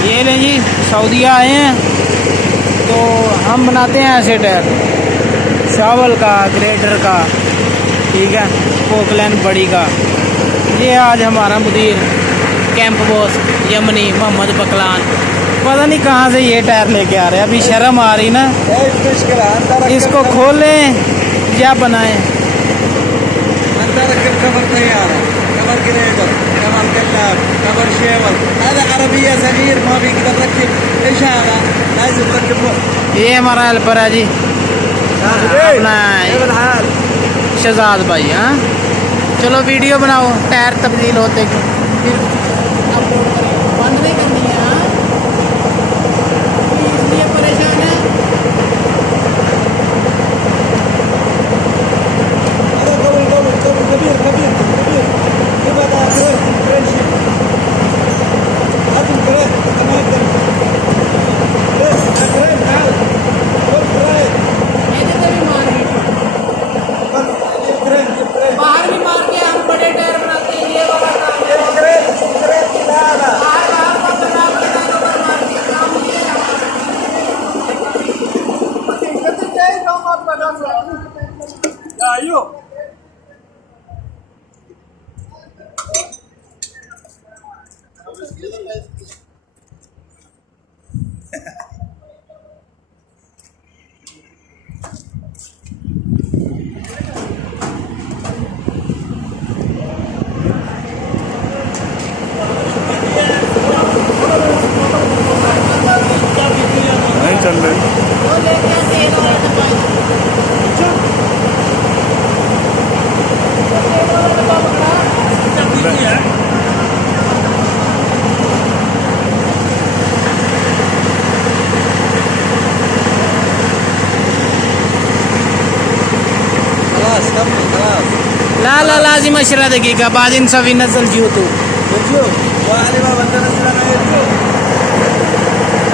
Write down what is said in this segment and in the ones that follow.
ये लें जी, सऊदीया आए हैं तो हम बनाते हैं ऐसे टायर, शावल का, ग्रेटर का, ठीक है, पोकलैंड बड़ी का। ये आज हमारा मुदीर कैंप बॉस यमनी मोहम्मद बकलान पता नहीं कहाँ से ये टायर लेके आ रहे हैं। अभी शर्म आ रही ना, इसको खोलें या बनाएं। ये हमारा हेल्पर है जी, अपना शहजाद भाई। हाँ चलो वीडियो बनाओ, टायर तब्दील होते फिर अपलोड करेंगे, बंद नहीं करनी है। हाँ इसलिए परेशान है। बाहर भी मार के हम बड़े टायर बनाते हैं, ये वाला काम नहीं चल रही। ला ला लाजिम अशरा दकीका बाद इन सभी नजल जियो तो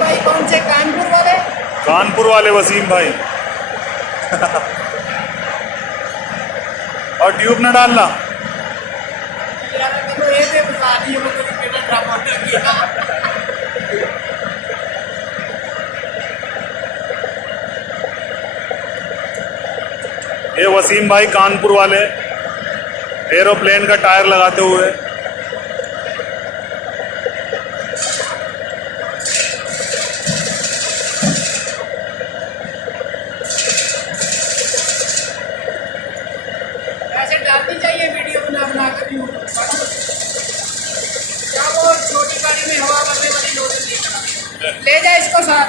भाई कौन से कानपुर वाले? कानपुर वाले वसीम भाई। और ट्यूब न डालना। ये वसीम भाई कानपुर वाले एरोप्लेन का टायर लगाते हुए। ऐसे डालनी चाहिए वीडियो बना कर क्या वो छोटी गाड़ी में हवा भरने वाली लोग ले जाए इसको साथ।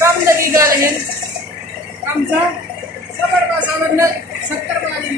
कम दकीका लेकिन कम सा सबर का सावन 70 वाली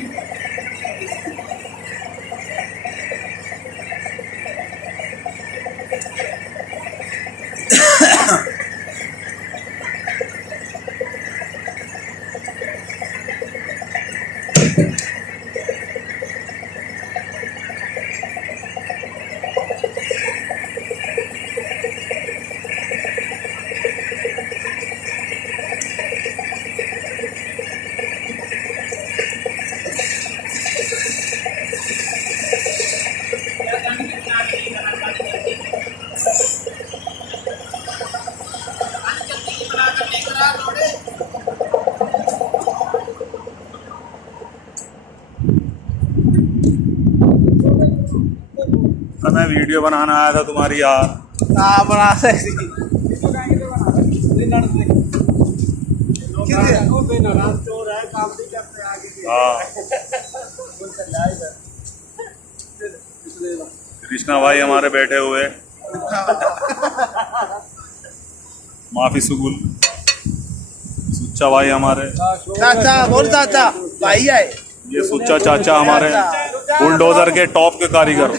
तो मैं वीडियो बनाना आया था तुम्हारी यार। हाँ बना सकती। हाँ कृष्णा भाई हमारे बैठे हुए, माफी सुगुल। सुच्चा भाई हमारे, चाचा बोल चाचा भाई आए। ये सुच्चा चाचा हमारे बुलडोजर के टॉप के कारीगर,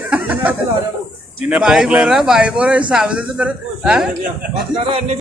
जिन्हें भाई बोल पोकलैंड रहा है, भाई बोल रहा है, हिसाब से तो मेरे